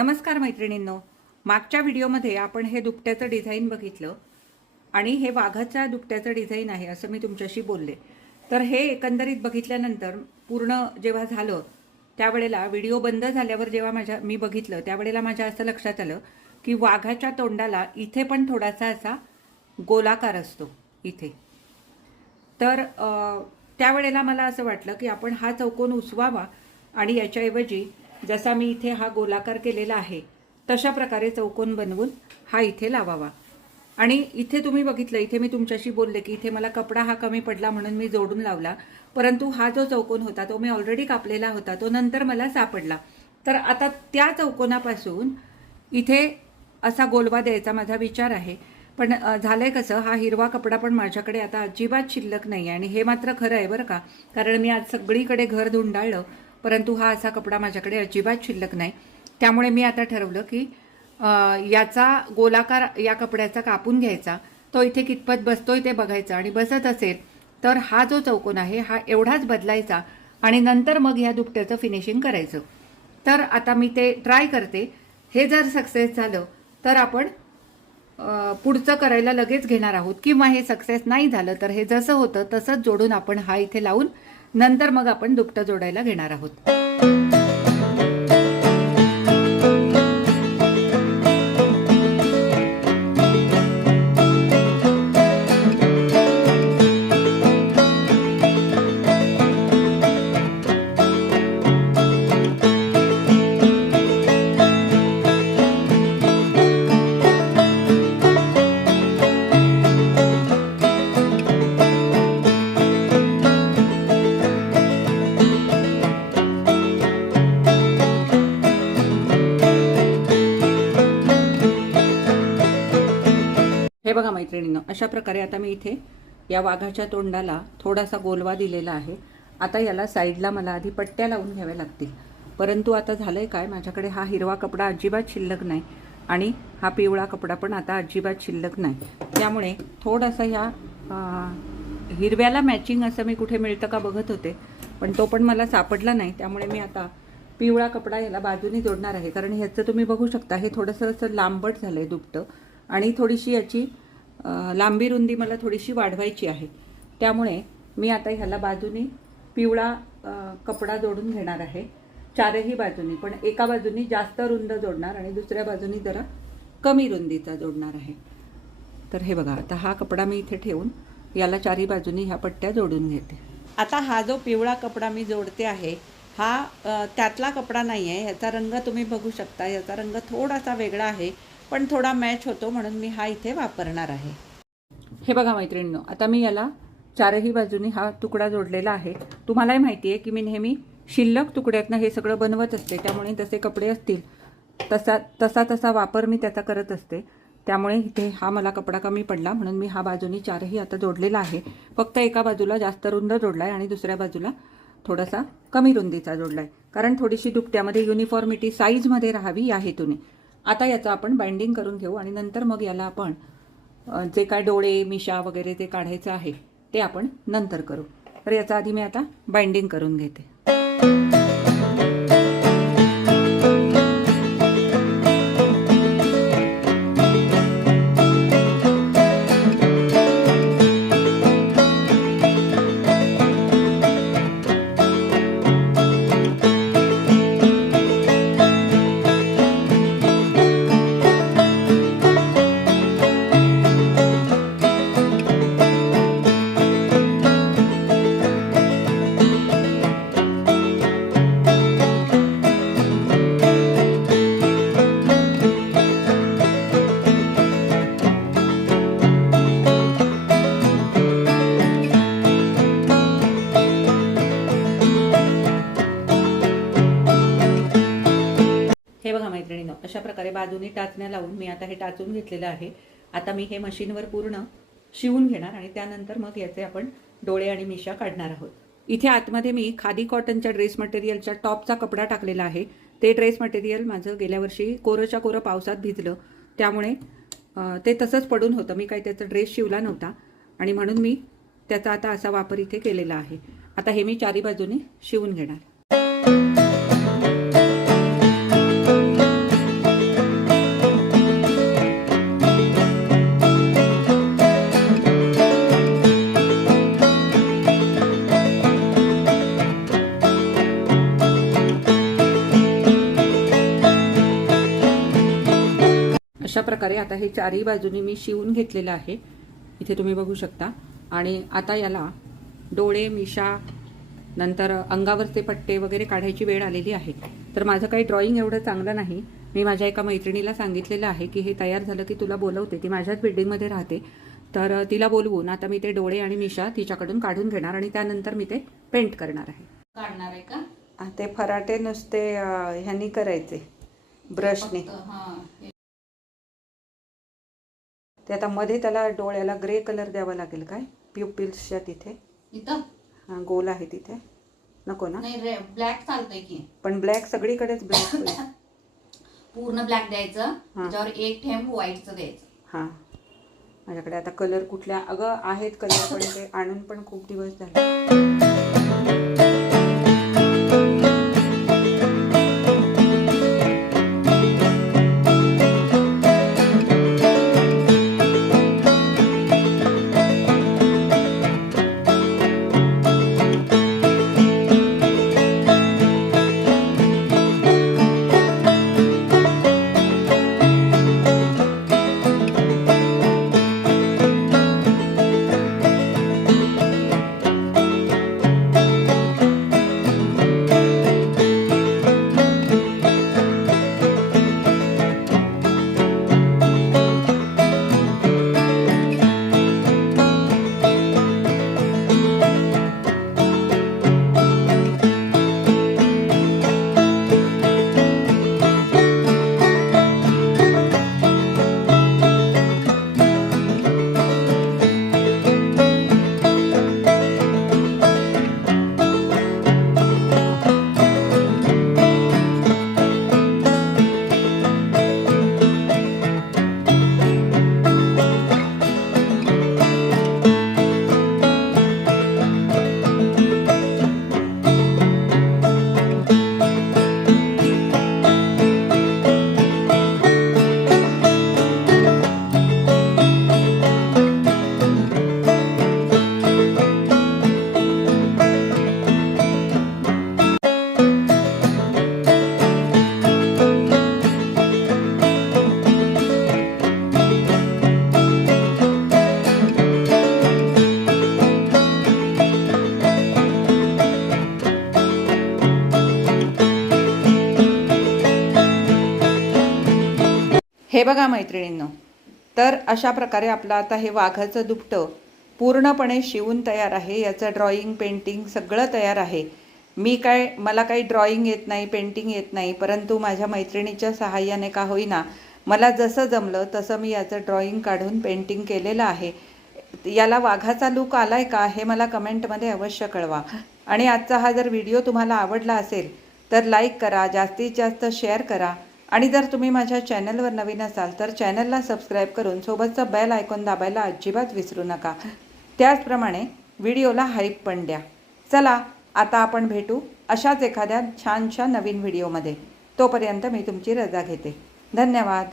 नमस्कार मैत्रिणींनो, मागच्या व्हिडिओमध्ये आपण हे दुपट्याचं डिझाईन बघितलं आणि हे वाघाच्या दुपट्याचं डिझाईन आहे असं मी तुमच्याशी बोलले. तर हे एकंदरीत बघितल्यानंतर पूर्ण जेव्हा झालं त्यावेळेला व्हिडिओ बंद झाल्यावर जेव्हा मी बघितलं त्यावेळेला माझ्या असं लक्षात आलं की वाघाच्या तोंडाला इथे पण थोडासा असा गोलाकार असतो इथे. तर त्यावेळेला मला असं वाटलं की आपण हा चौकोन उसवावा आणि याच्याऐवजी जसा मी इथे हा गोलाकार केलेला आहे तशा प्रकारे चौकोन बनवून हा इथे लावावा. आणि इथे तुम्ही बघितलं, इथे मी तुमच्याशी बोलले की इथे मला कपडा हा कमी पडला म्हणून मी जोडून लावला, परंतु हा जो चौकोन होता तो मी ऑलरेडी कापलेला होता, तो नंतर मला सापडला. तर आता त्या चौकोनापासून इथे असा गोलवा द्यायचा माझा विचार आहे. पण झालंय कसं, हा हिरवा कपडा पण माझ्याकडे आता अजिबात शिल्लक नाही आहे. आणि हे मात्र खरं आहे बरं का, कारण मी आज सगळीकडे घर धुंडाळलं परंतु हा असा कपडा माझ्याकडे अजिबात शिल्लक नाही. त्यामुळे मी आता ठरवलं की याचा गोलाकार या कपड्याचा कापून घ्यायचा, तो इथे कितपत बसतोय ते बघायचा आणि बसत असेल तर हा जो चौकोन आहे हा एवढाच बदलायचा आणि नंतर मग ह्या दुपट्याचं फिनिशिंग करायचं. तर आता मी ते ट्राय करते. हे जर सक्सेस झालं तर आपण पुढचं करायला लगेच घेणार आहोत, किंवा हे सक्सेस नाही झालं तर हे जसं होतं तसंच जोडून आपण हा इथे लावून नंतर मग आपण दुपटं जोडायला घेणार आहोत. हे बघा मैत्रिणींनो, अशा प्रकारे आता मी इथे या वाघाच्या तोंडाला थोडासा गोलवा दिलेला आहे. आता याला साईडला मला आधी पट्ट्या लावून घ्याव्या लागतील. परंतु आता झालंय काय, माझ्याकडे हा हिरवा कपडा अजिबात शिल्लक नाही आणि हा पिवळा कपडा पण आता अजिबात शिल्लक नाही. त्यामुळे थोडासा ह्या हिरव्याला मॅचिंग असं मी कुठे मिळतं का बघत होते, पण तो पण मला सापडला नाही. त्यामुळे मी आता पिवळा कपडा याला बाजूने जोडणार आहे, कारण ह्याचं तुम्ही बघू शकता हे थोडंसं असं लांबट झालंय दुपटं आणि थोडीशी याची लांबी रुंदी मला थोडीशी वाढवायची आहे. त्यामुळे मी आता ह्याला बाजूनी पिवळा कपडा जोडून घेणार आहे, चारही बाजूनी. पण एका बाजूनी जास्त रुंद जोडणार आणि दुसऱ्या बाजूनी जरा कमी रुंदीचा जोडणार आहे. तर हे बघा, आता हा कपडा मी इथे ठेवून याला चारही बाजूनी ह्या पट्ट्या जोडून घेते. आता हा जो पिवळा कपडा मी जोडते आहे हा त्यातला कपडा नाही आहे. ह्याचा रंग तुम्ही बघू शकता, याचा रंग थोडासा वेगळा आहे पण थोडा मॅच होतो म्हणून मी हा इथे वापरणार आहे. हे बघा मैत्रिणींनो, आता मी याला चारही बाजूनी हा तुकडा जोडलेला आहे. तुम्हालाही माहिती आहे की मी नेहमी शिल्लक तुकड्यातनं हे सगळं बनवत असते, त्यामुळे जसे कपडे असतील तसा वापर मी त्याचा करत असते. त्यामुळे इथे हा मला कपडा कमी पडला म्हणून मी हा बाजूनी चारही आता जोडलेला आहे. फक्त एका बाजूला जास्त रुंद जोडलाय आणि दुसऱ्या बाजूला थोडासा कमी रुंदीचा जोडलाय, कारण थोडीशी दुपट्यामध्ये युनिफॉर्मिटी साईजमध्ये राहावी या हेतूने. आता याचं आपण बाइंडिंग करून घेऊ आणि नंतर मग याला आपण जे काय डोळे मिशा वगैरे ते काढायचं आहे ते आपण नंतर करू. तर याचा आधी मी आता बाइंडिंग करून घेते. हे बघा मैत्रिणींनो, अशा प्रकारे बाजूने टाचण्या लावून मी आता हे टाचून घेतलेलं आहे. आता मी हे मशीनवर पूर्ण शिवून घेणार आणि त्यानंतर मग याचे आपण डोळे आणि मिशा काढणार आहोत. इथे आतमध्ये मी खादी कॉटनच्या ड्रेस मटेरियलच्या टॉपचा कपडा टाकलेला आहे. ते ड्रेस मटेरियल माझं गेल्या वर्षी कोरंच्या कोरं पावसात भिजलं, त्यामुळे ते तसंच पडून होतं. मी काही त्याचा ड्रेस शिवला नव्हता आणि म्हणून मी त्याचा आता असा वापर इथे केलेला आहे. आता हे मी चारी बाजूने शिवून घेणार. अशा प्रकारे आता हे चारही बाजूनी मी शिवून घेतलेलं आहे, इथे तुम्ही बघू शकता. आणि आता याला डोळे, मिशा, नंतर अंगावरचे पट्टे वगैरे काढायची वेळ आलेली आहे. तर माझं काही ड्रॉइंग एवढं चांगलं नाही. मी माझ्या एका मैत्रिणीला सांगितलेलं आहे की हे तयार झालं की तुला बोलवते, ती माझ्याच बिल्डिंगमध्ये राहते. तर तिला बोलवून आता मी ते डोळे आणि मिशा तिच्याकडून काढून घेणार आणि त्यानंतर मी ते पेंट करणार आहे. काढणार आहे का? ते फराटे नुसते ह्यांनी करायचे, ब्रशने. ते आता मध्ये त्याला डोळ्याला ग्रे कलर द्यावा लागेल काय, प्युपिल्सच्या तिथे. इथं हां, गोल आहे तिथे. नको ना? नाही, ब्लॅक चालतंय की. पण ब्लॅक सगळीकडेच ब्लॅक होईल. पूर्ण ब्लॅक द्यायचं, त्याच्यावर एक थेंब व्हाईटचं द्यायचं. हां, माझ्याकडे आता कलर कुठल्या अगं आहेत कलर, पण ते आणून पण खूप दिवस झाले. हे बघा मैत्रिणींनो, तर अशा प्रकारे आपलं आता हे वाघाचं दुपटं पूर्णपणे शिवून तयार आहे. याचं ड्रॉइंग, पेंटिंग सगळं तयार आहे. मला काही ड्रॉइंग येत नाही, पेंटिंग येत नाही, परंतु माझ्या मैत्रिणीच्या सहाय्याने का होईना मला जसं जमलं तसं मी याचं ड्रॉइंग काढून पेंटिंग केलेलं आहे. याला वाघाचा लूक आलाय का हे मला कमेंटमध्ये अवश्य कळवा. आणि आजचा हा जर व्हिडिओ तुम्हाला आवडला असेल तर लाईक करा, जास्तीत जास्त शेअर करा. आणि जर तुम्ही माझ्या चॅनलवर नवीन असाल तर चॅनलला सबस्क्राईब करून सोबतचा बेल आयकॉन दाबायला अजिबात विसरू नका. त्याचप्रमाणे व्हिडिओला हाईप पण द्या. चला आता आपण भेटू अशाच एखाद्या छानशा नवीन व्हिडिओमध्ये. तोपर्यंत मी तुमची रजा घेते. धन्यवाद.